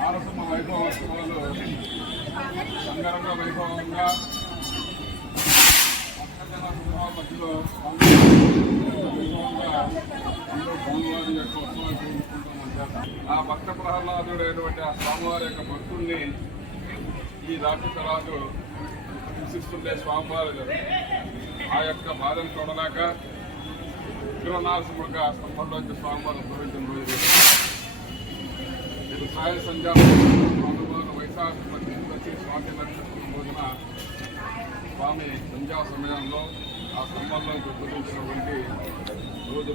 ఆరసమ్మ వైభవోత్సవాలు అంగరంగ వైభవంగా మధ్యలో వైభవంగా అందరూ స్వామివారి యొక్క ఉత్సవాలు చేయించుకుంటూ ఉంటారు. ఆ భక్త ప్రహ్లాదుడైనటువంటి ఆ స్వామివారి యొక్క భక్తుల్ని ఈ రాక్షసరాజు హింసిస్తుంటే స్వామివారు ఆ యొక్క బాధను చూడలేక విగ్రహనాశముగా స్తంభంలోంచి స్వామివారు ఉద్భవించిన రోజు ఇది సాయ స్వామివారు వైశాఖ వచ్చి స్వామి నక్షత్రం రోజున స్వామి సంధ్యా సమయంలో ఆ స్తంభంలోంచి ఉద్భవించినటువంటి రోజు